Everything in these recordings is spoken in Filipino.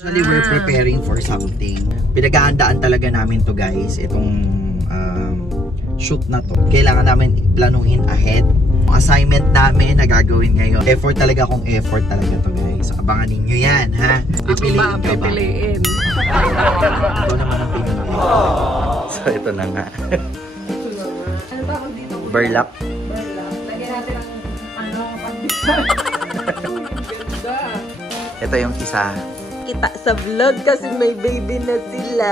Actually, we're preparing for something. Pinag-aandaan talaga namin to guys, itong shoot na to. Kailangan namin planuhin ahead. Ang assignment namin na gagawin ngayon. Effort talaga to guys. So, abangan ninyo yan, ha? Pipiliin ka ba? Pipiliin. Ito naman ang pinili. So, ito na nga. Ano ba kung dito? Burlap. Burlap. Lagyan natin ang pambisa. Ganda. Ito yung isa. Kita sa vlog kasi may baby na sila.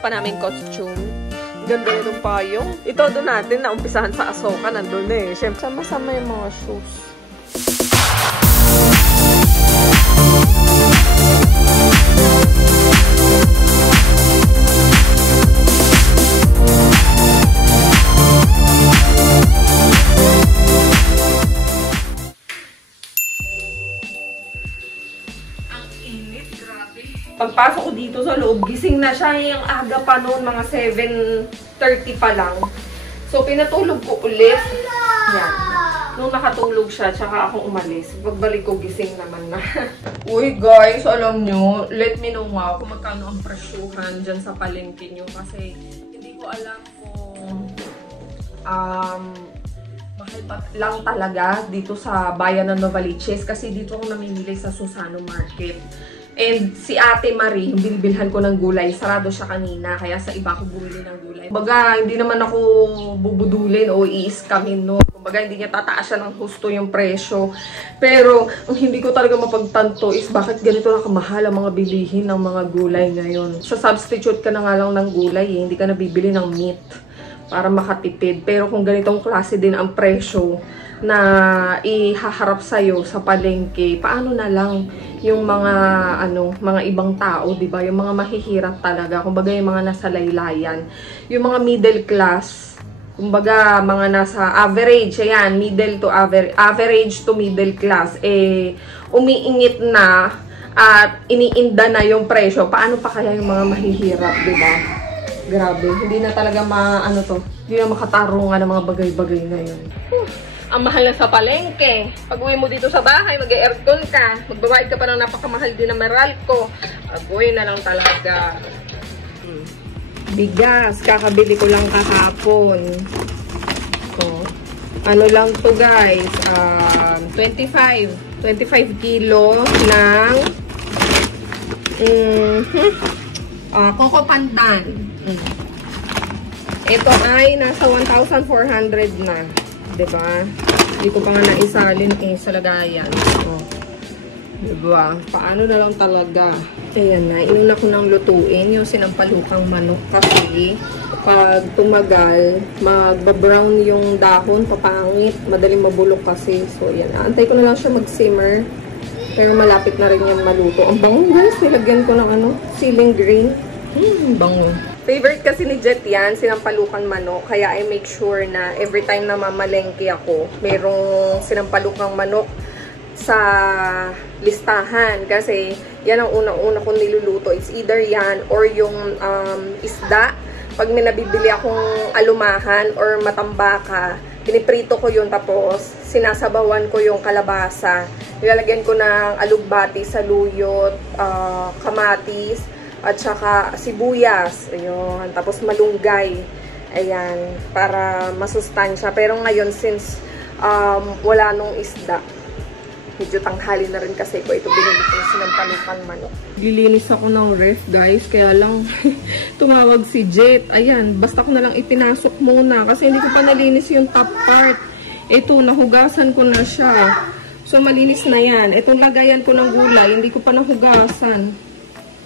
Pa namin costume. Ganda nitong payong. Ito doon natin na umpisahan sa Ahsoka. Nandun eh. Siyempre, sama-sama yung mga shoes. Pagpasok ko dito sa loob, gising na siya. Yung aga pa noon, mga 7:30 pa lang. So, pinatulog ko ulit. Yan. Nung nakatulog siya, tsaka ako umalis. Pagbalik ko, gising naman na. Uy, guys, alam nyo, let me know nga kung magkano ang presyuhan dyan sa palengke nyo. Kasi, hindi ko alam kung mahal pa lang talaga dito sa bayan ng Novaliches. Kasi dito ako namimili sa Susano Market. And si Ate Marie, binibilhan ko ng gulay. Sarado siya kanina, kaya sa iba ako bumili ng gulay. Kumbaga, hindi naman ako bubudulin o i-scamin, no? Kumbaga, hindi niya tataas siya ng husto yung presyo. Pero, ang hindi ko talaga mapagtanto is bakit ganito na kamahal ang mga bilihin ng mga gulay ngayon. So, substitute ka na nga lang ng gulay, eh. Hindi ka na bibili ng meat para makatipid. Pero kung ganitong klase din ang presyo na ihaharap sa'yo sa palengke, paano na lang yung mga mga ibang tao, 'di ba? Yung mga mahihirap talaga, kumbaga yung mga nasa laylayan, yung mga middle class, kumbaga mga nasa average, ayan, middle to average to middle class, umiingit na at iniinda na yung presyo. Paano pa kaya yung mga mahihirap, 'di ba? Grabe, hindi na talaga hindi na makatarungan ng mga bagay-bagay ngayon. Ang mahal na sa palengke. Pag uwi mo dito sa bahay, mag-aircon ka. Magbabayad ka pa ng napakamahal din na Meralco. Agoy na lang talaga. Bigas. Kakabili ko lang kahapon. So, ano lang to guys. 25 kilo ng Coco Pandan. Ito ay nasa 1,400 na. Diba? Hindi ko pa nga naisalin sa lagayan. Oh. Diba? Paano na lang talaga? Ayan na. Inuna ko nang lutuin yung sinampalukang manok kasi pag tumagal, magbabrown yung dahon, papangit, madaling mabulok kasi. So, ayan. Antay ko na lang siya mag-simmer. Pero malapit na rin yan maluto. Ang bango guys. Nilagyan ko ng ceiling green. Bango. Favorite kasi ni Jet yan, sinampalukan manok. Kaya I make sure na every time na mamalengke ako, merong sinampalukang manok sa listahan. Kasi yan ang unang-una kong niluluto. It's either yan or yung isda. Pag may nabibili akong alumahan or matambaka, piniprito ko yun tapos sinasabawan ko yung kalabasa. Nilalagyan ko ng alugbati, saluyot, kamatis, at saka sibuyas, ayun, tapos malunggay, ayan, para masustansya. Pero ngayon, since wala nung isda, medyo tanghali na rin kasi ko ito binili ko sinampalukan manok. Lilinis ako ng ref, guys, kaya lang tumawag si Jet. Ayan, basta ko na lang ipinasok muna kasi hindi ko pa nalinis yung top part. Ito, nahugasan ko na siya. So, malinis na yan. Itong lagayan ko ng gulay, hindi ko pa nahugasan.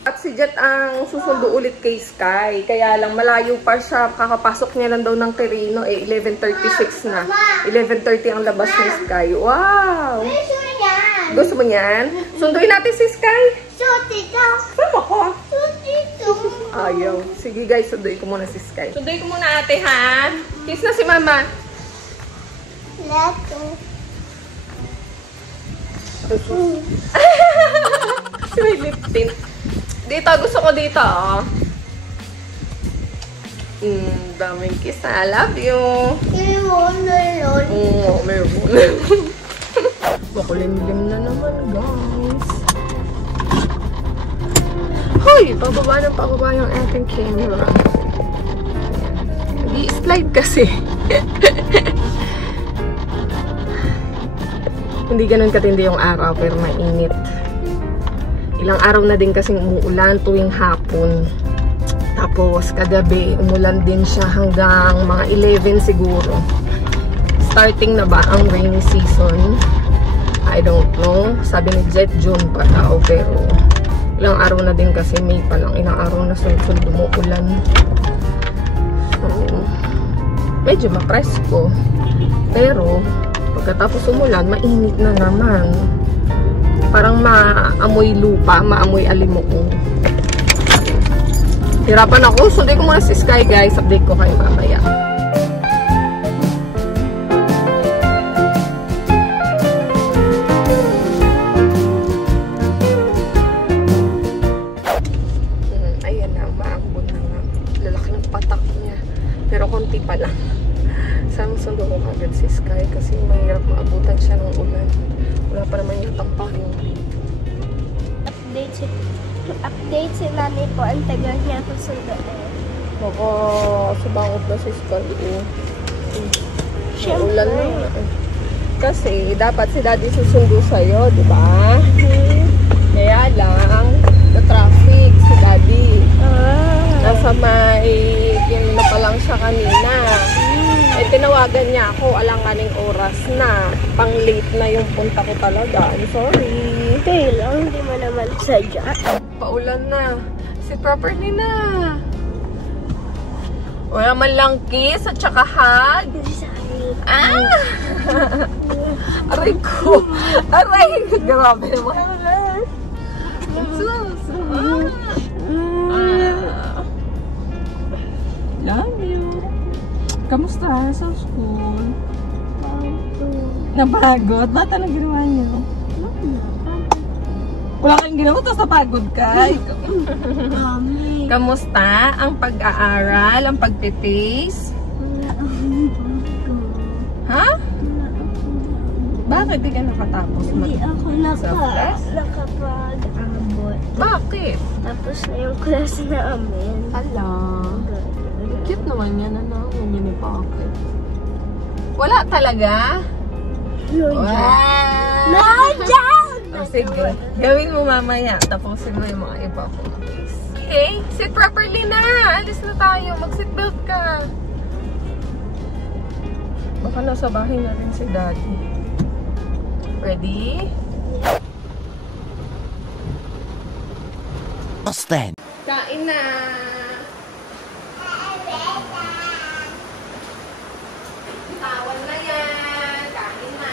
At si Jet ang susundo ulit kay Sky. Kaya lang malayo pa siya. Kakapasok niya lang daw ng Quirino. 11:36 na. 11:30 ang labas ni Sky. Wow! Gusto mo yan? Sunduin natin si Sky. Sama ko. Ayaw. Sige guys, sunduin ko muna si Sky. Sunduin ko muna ate ha. Kiss na si mama. Si may lip tint. Dito, gusto ko dito, oh. Daming kiss. I love you. Oo, meron. Makulimlim na naman, guys. Uy! Pababa yung ating camera. I-slide kasi. Hindi ganun katindi yung araw, pero mainit. Ilang araw na din kasing umuulan tuwing hapon. Tapos kagabi, umulan din siya hanggang mga 11 siguro. Starting na ba ang rainy season? I don't know. Sabi ni Jet, June pa daw. Pero ilang araw na din kasi, May pa lang. Ilang araw na sunod umuulan. So, medyo mapresko. Pero pagkatapos umulan, mainit na naman. Parang maamoy lupa, maamoy alimuong. Hirapan ako. Sunday ko muna si Sky, guys. Update ko kayo mamaya. Ayan na, maambon na nga. Lalaki ng patak niya. Pero konti pa lang. Sana sundo ko agad si Sky kasi mahirap maabutan siya ng ulan. Wala pa naman yung tampahin. Update si Nani po. Ang tagal niya ako sundoin. Baka subangot na si Sky. Siyempre. Ulan na nga. Kasi dapat si Daddy susundo sa'yo, di ba? Kaya lang, na-traffic si Daddy. Nasa may na pa lang siya kanina. Eh, tinawagan niya ako, alanganing oras na. Pang-late na yung punta ko talaga. I'm sorry. Okay lang, hindi mo naman sadya. Paulan na. Si properly na. Wala man lang kiss at saka hug. Ah! Aray ko. Aray. Grabe naman. Love you. Kamusta sa school? Napagod? Ba't anong ginawa niyo? Wala kang ginawa, tapos napagod ka? Kamusta ang pag-aaral, ang pagpipace? Ha? Bakit di ka nakatapos? Hindi ako class? nakapag-abot. Bakit? Tapos na yung class namin. Ala. Cute naman yan, ano? Ganyan ni Pocket. Wala talaga? Wow! Wow! No, John! Oh, sige. Gawin mo mamaya. Tapusin mo yung mga iba ko. Okay? Sit properly na! Alis na tayo. Mag-seatbelt ka. Baka nasa bahay na rin si Daddy. Ready? Austin. Kain na! Tawal na yan! Kain na!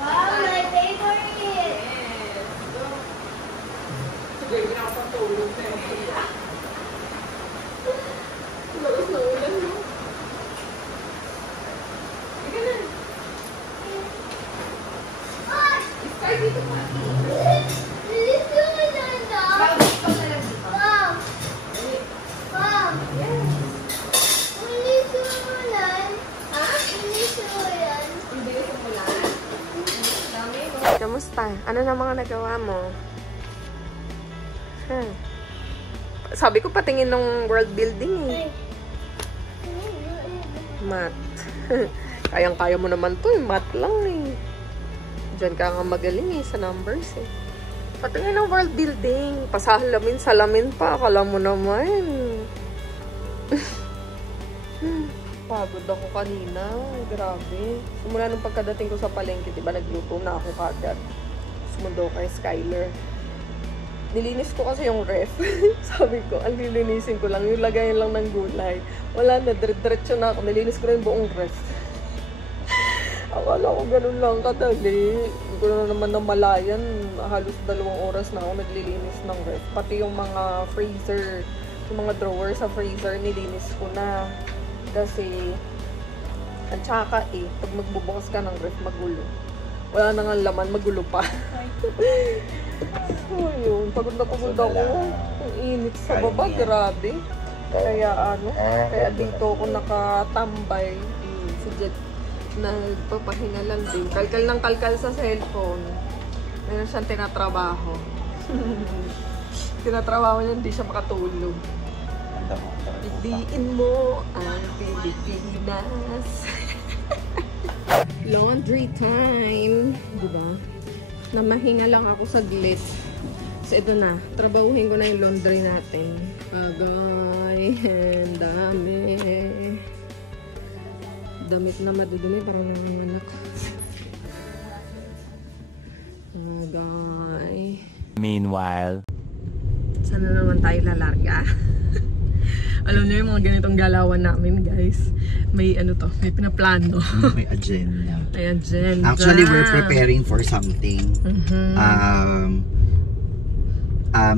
Wow, my favorite! Yes! Go! Sige, pinapatulog na eh. Lakas na ulan mo. Sige na! Start dito pa. Kamusta? Ano na mga nagawa mo? Sabi ko patingin ng world building eh. Math. Kayang-kaya mo naman to eh. Math lang eh. Diyan ka nga magaling eh sa numbers eh. Patingin ng world building. Pasalamin pa. Akala mo naman. Pagod ako kanina. Grabe. Simula nung pagkadating ko sa palengke, diba nagluto na ako kagad. Sumundo kay Skyler. Nilinis ko kasi yung ref. Sabi ko, ang lilinisin ko lang. Yung lagayan lang ng gulay. Wala na. Diretso na ako. Nilinis ko na yung buong ref. Akala ko ganun lang kadali. Hindi ko na naman namalayan. Halos 2 oras na ako naglilinis ng ref. Pati yung mga freezer, yung mga drawer sa freezer, nilinis ko na. Kasi, at saka eh, pag magbubukas ka ng ref, magulo. Wala na nga laman, magulo pa. So yun, pagod na pagod ako. Ang init sa baba, grabe. Kaya kaya dito ako nakatambay. Si Jet, nagpapahinga lang din. Kalkal ng kalkal sa cellphone. Meron siyang tinatrabaho. tinatrabaho niya, hindi siya makatulog. Piliin mo ang Pilipinas. Laundry time. Diba? Namahinga lang ako saglit. So ito na, trabahuhin ko na yung laundry natin. Agay, and dami. Damit na madudumi, parang nanganganak. Agay. Meanwhile, Sana naman tayo lalarga. Alam niyo yung mga ganitong galawan namin, guys. May ano to, may pinaplano. may agenda. May agenda. Actually, we're preparing for something.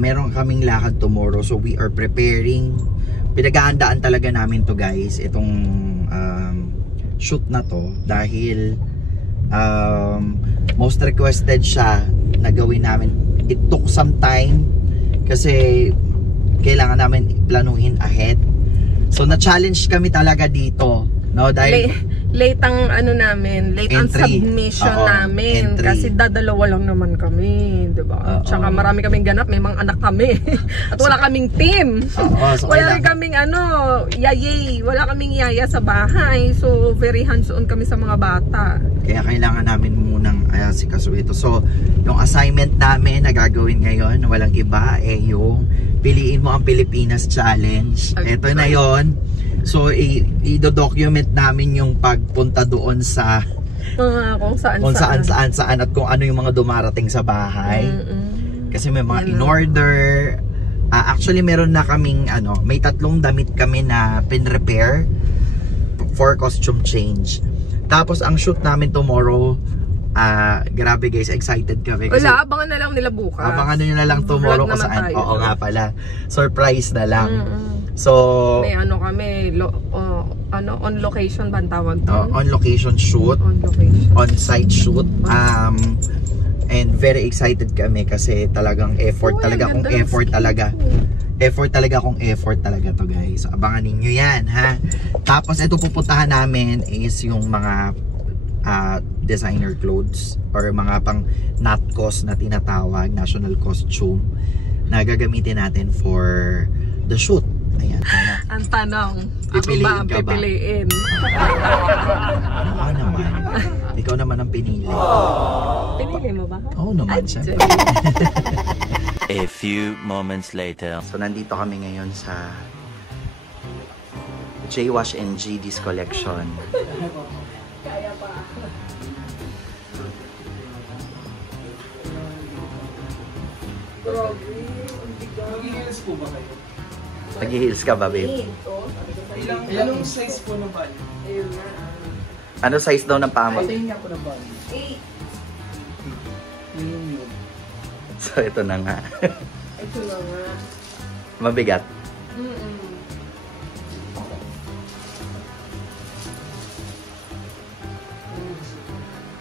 Meron kaming lakad tomorrow, so we are preparing. Pinaghahandaan talaga namin to, guys, itong shoot na to dahil most requested siya na gawin namin. It took some time kasi kailangan namin planuhin ahead. So na-challenge kami talaga dito, no? Dahil late ang ano namin, late ang submission namin kasi dadalawa lang naman kami, 'di ba? Tsaka marami kaming ganap, may mga anak kami. At wala kaming team. So wala kaming wala kaming yaya sa bahay. So very hands-on kami sa mga bata. Kaya kailangan namin munang asikaso ito. So yung assignment namin na gagawin ngayon, walang iba yung Piliin Mo ang Pilipinas Challenge. Ito na 'yon. So, i-document namin yung pagpunta doon sa kung saan at kung ano yung mga dumarating sa bahay. Kasi may mga in-order. Actually, meron na kaming, may 3 damit kami na pin-repair for costume change. Tapos, ang shoot namin tomorrow, grabe guys, excited kami. Kasi, wala, abangan na lang nila bukas. Abangan na lang tomorrow kung saan. Oo nga pala. Surprise na lang. So, may kami, on location ba ang tawag doon? On location shoot. On site shoot. And very excited kami kasi talagang effort talaga to, guys. So, abangan ninyo yan, ha? Tapos ito pupuntahan namin is yung mga designer clothes or mga pang NATCOS na tinatawag, national costume, na gagamitin natin for the shoot. Ayan, ang tanong, pipiliin ako ba ang pipiliin? Oo naman. Ikaw naman ang pinili. Pinili mo ba? Oo naman, siya. A few moments later. So, nandito kami ngayon sa J-Wash and GD's collection. Kaya pa. Grabe, ang bigat. Mag-heels po ba kayo? Nag-heels ka ba, babe? Ilang size po ng bali? Ano size daw ng paa mo? Patayin nga po ng bali. 8. Yun. So, ito na nga. Ito na nga. Mabigat.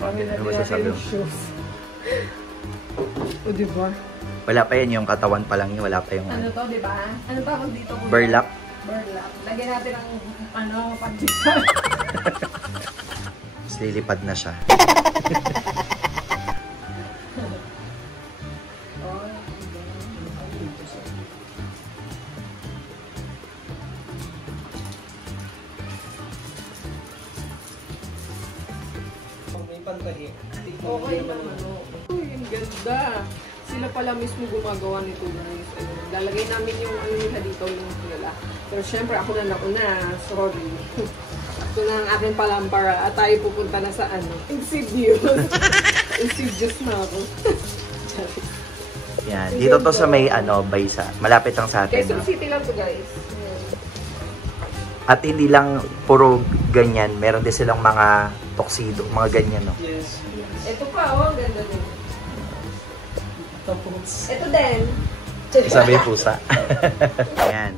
Ano masasabi mo? O, diba? Wala pa yan, yung katawan pa lang yun. Wala pa yung Ano to, diba? Ano tawag dito? burlap. Burlap. Lagyan natin ang pagkisan. Tapos lilipad na siya. May pantahi. Okay naman, Uy, ang ganda. Sila pala mismo gumagawa nito, guys. Lalagay namin yung nila dito, yung nila. Pero syempre, ako na nauna. Sorry. Ito na ang aking palampara. At tayo pupunta na sa Insidious. Insidious na ako. Yan. Dito to sa may Baysa. Malapit lang sa atin. Quezon City lang to, guys. At hindi lang puro ganyan. Meron din silang mga tuxedo. Mga ganyan, no? Yes. Ito pa, ang ganda din. Tapos, Ito din. Sabi yung pusa. Ayan.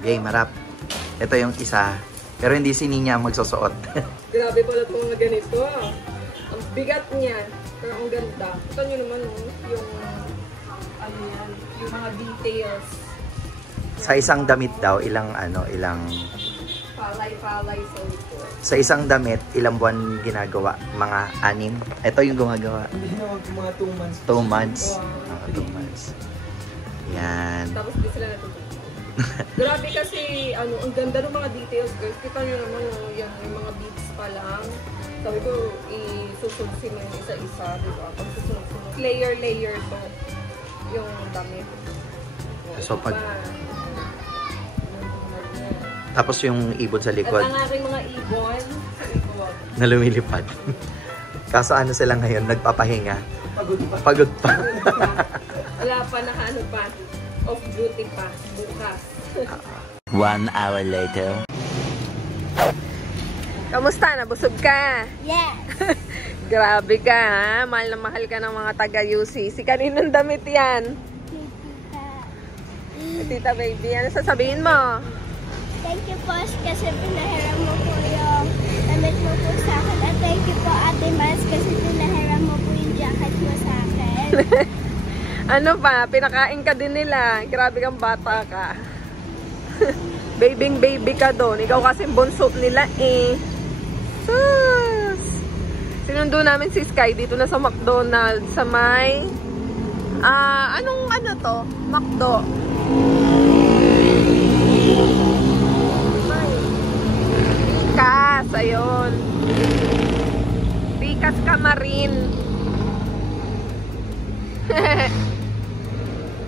Okay, marap. Ito yung isa. Pero hindi si Ninya ang magsusuot. Grabe pala itong mga ganito. Ang bigat niya. Pero ang ganda. Ito nyo naman, yung yung mga details. Sa isang damit daw, ilang Palay-palay sa ito. sa isang damit, ilang buwan ginagawa? Mga 6. Ito yung gumagawa. hindi naman po mga 2 months. 2 months. Wow. 2 months. Yan. Tapos di sila natutulog. Grabe kasi, ang ganda ng mga details, guys. Kita nyo naman, yan, yung mga beads pa lang. Sabi ko, isusunsin mo yung isa-isa, di ba? Pag susunod-sunod. Layer to yung damit. So, pag... Tapos yung ibon sa likod. At ang aking mga ibon sa likod. Na lumilipad. Kaso ano sila ngayon, nagpapahinga. Pagod pa. Wala pa, nakaano pa. Off duty pa, bukas. 1 hour later. Kamusta? Nabusog ka? Yes. Grabe ka, ha? Mahal na mahal ka ng mga taga-UCC. Kaninong damit yan? Tita baby, ano sasabihin mo? Thank you po kasi pinahiram mo po yung damit mo po sa akin. At thank you po Ate Mas kasi pinahiram mo po yung jacket mo sa akin. Ano pa? Pinakain ka din nila. Grabe kang bata ka. Baby ka doon. Ikaw kasi bunso nila eh. Sus! Sinundo namin si Sky dito na sa McDonald's sa may anong ano to? McDo. Rikas, ayun. Rikas Camarin.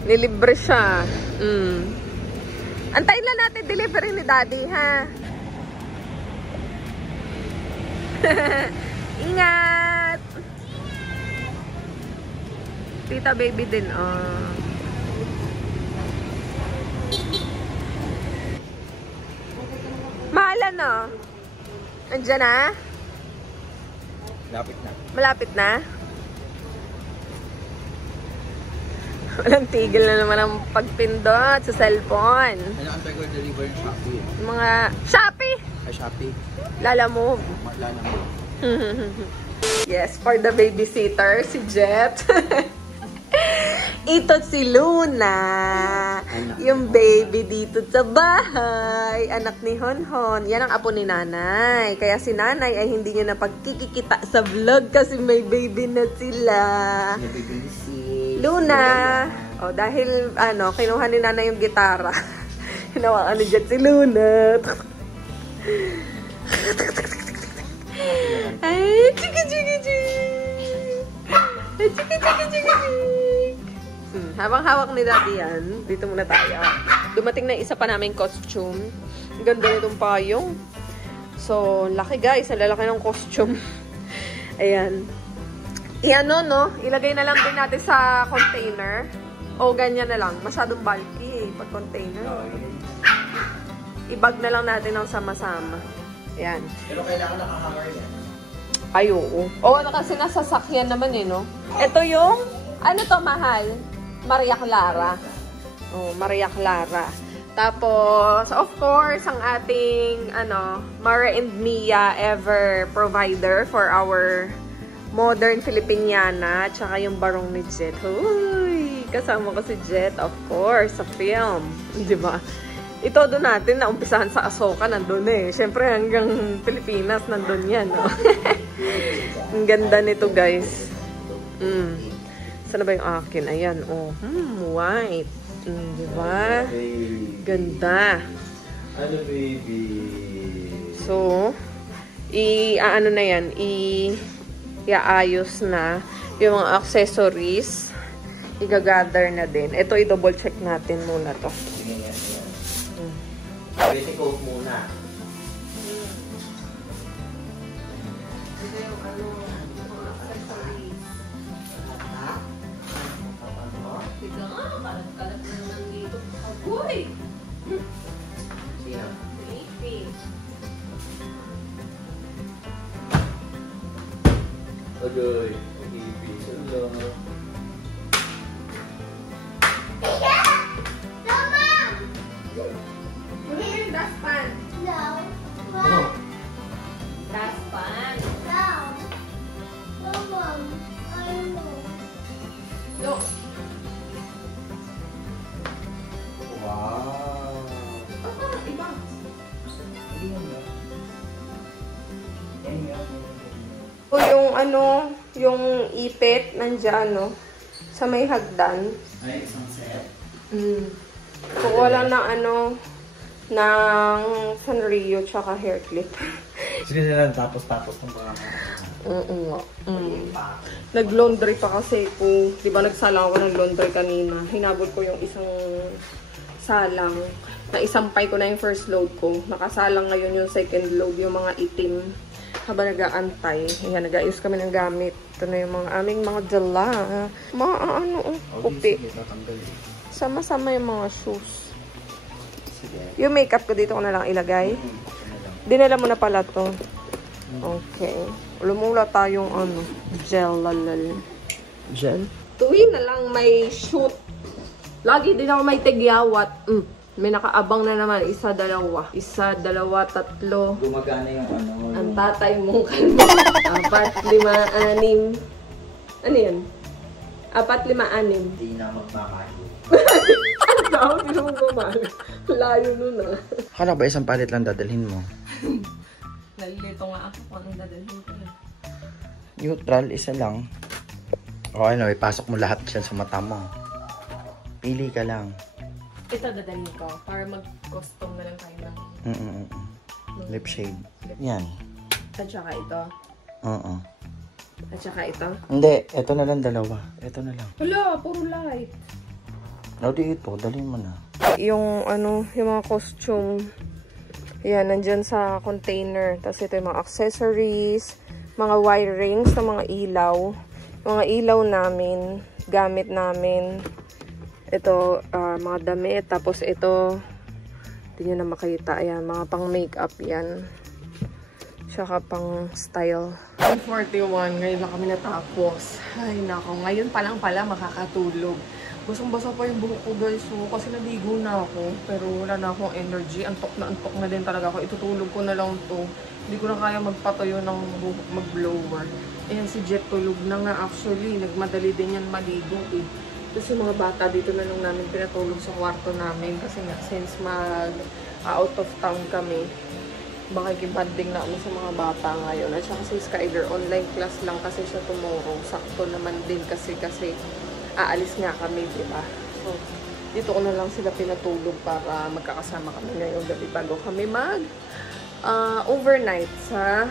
Nilibre siya. Antayin lang natin delivery ni Daddy, ha? Ingat! Tita baby din, oh. Mahalan, no? Andiyan na? Lapit na. Malapit na? Walang tigil na naman ang pagpindot sa cellphone. Ano ang tagal deliver yung Shopee? Mga Shopee! Ay, Shopee. Lalamove. Lala mo. Yes, for the babysitter, si Jet. Ito si Luna. Yung baby dito sa bahay. Anak ni Honhon. Yan ang apo ni Nanay. Kaya si Nanay ay hindi niya na pagkikita sa vlog kasi may baby na sila. Luna. O, dahil, kinuha ni Nanay yung gitara. Hinawakan ni Jet si Luna. Ay, habang hawak ni Daddy yan, dito muna tayo. Dumating na isa pa naming costume. Ang ganda nitong payong. So, laki guys. Ang lalaki ng costume. Ayan. Ilagay na lang din natin sa container. O, ganyan na lang. Masyadong bulky pag container. I-bag na lang natin ng sama-sama. Ayan. Pero kailangan nakahammer yan. Ay, oo. Oo, kasi nasa sakyan naman eh, no? Ito yung, ano to, mahal? Maria Clara. Oh, Maria Clara. Tapos, of course, ang ating, Mara and Mia ever provider for our modern Filipiniana. Tsaka yung barong ni Jet. Huy! Kasama ko si Jet, of course, sa film. Diba? Ito doon natin, naumpisahan sa Asoka, nandun eh. Siyempre, hanggang Pilipinas, nandun yan. No? Ang ganda nito, guys. Sana ba yung akin? Ayan, oh. White. Diba? Ganda. Ano, baby? So, ano na yan, iaayos na yung mga accessories. Igagather na din. Ito, i-double check natin muna to. Sige, yan. Petticoat muna. Ito yung mga accessories. Tignan nga, kalat-kalat na naman dito. Agoy! Siya. Creepy. Agoy. Creepy. Salo. Dustpan. No. Ano? Dustpan. No. No, Mom. I know. No. Wow. Iba. O yung ipit, nandiyan, no? Sa may hagdan. Ay, isang set. So, wala na ano, ng Sanrio tsaka hair clip. Sige nila tapos ng mga Nag-laundry pa kasi ko. Di ba nagsalang ako ng laundry kanina. Hinabol ko yung isang salang. Naisampay ko na yung first load ko. Nakasalang ngayon yung second load, yung mga itim. Habang nag-aantay. Ayan, nag-ayos kami ng gamit. Ito na yung mga aming mga dala. Mga ano, pupi. Sama-sama yung mga shoes. Yung makeup ko dito ko na lang ilagay. Dinala mo na pala to. Okay. Lumula tayong ano, gel lalal. Gel? Tuwing na lang may shoot. Lagi din ako may tigyawat. May nakaabang na naman. Isa, dalawa. Isa, dalawa, tatlo. Gumagana yung ano. Ang tatay mong kalma. 4, 5, 6. Ano yan? 4, 5, 6. Hindi na magmamahal. Ano daw? Hindi mo gumahal. Layo nun ah. Akala ba isang palit lang dadalhin mo? Nalilito nga ako kung anong dadalhin ko na. Neutral, isa lang. Okay na, ipasok mo lahat dyan sa mata mo. Pili ka lang. Ito dadalhin ko para mag-custom na lang tayo ng Lip shade. Yan. at saka ito. Oo. At saka ito. Hindi, ito na lang dalawa. Ito na lang. Wala, puro light. O di ito, dalhin mo na. Yung ano, yung mga costume. Yan, nandyan sa container. Tapos ito yung mga accessories, mga wirings ng mga ilaw. Mga ilaw namin, gamit namin. Ito, mga damit. Tapos ito, hindi nyo na makita. Ayan, mga pang makeup yan. Tsaka pang style. 41, ngayon lang kami natapos. Ay, nako. Ngayon pa lang pala makakatulog. Basang-basa pa yung buhok ko, guys. So, kasi naligo na ako. Pero wala na akong energy. Antok na din talaga ako. Itutulog ko na lang to. Hindi ko na kaya magpatayo ng buhok, mag-blower. Ayan, si Jet tulog na nga actually. Nagmadali din yan maligo eh. Tapos yung mga bata dito na lang namin pinatulog sa kwarto namin. Kasi nga, since out of town kami, makikibanding na kami sa mga bata ngayon. At saka si Skyler, online class lang kasi siya tomorrow. Sakto naman din kasi aalis nga kami, diba? So, dito ko na lang sila pinatulog para magkakasama kami ngayong gabi bago kami overnight sa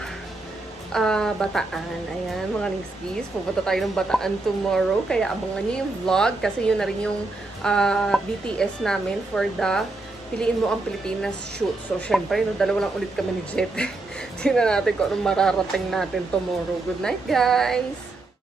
Bataan. Ayan, mga Niskis. Pupunta tayo ng Bataan tomorrow. Kaya abangan nyo yung vlog kasi yun na rin yung BTS namin for the Piliin Mo ang Pilipinas shoot. So, syempre, dalawa lang ulit kami ni Jet. Tingnan natin kung anong mararating natin tomorrow. Good night, guys!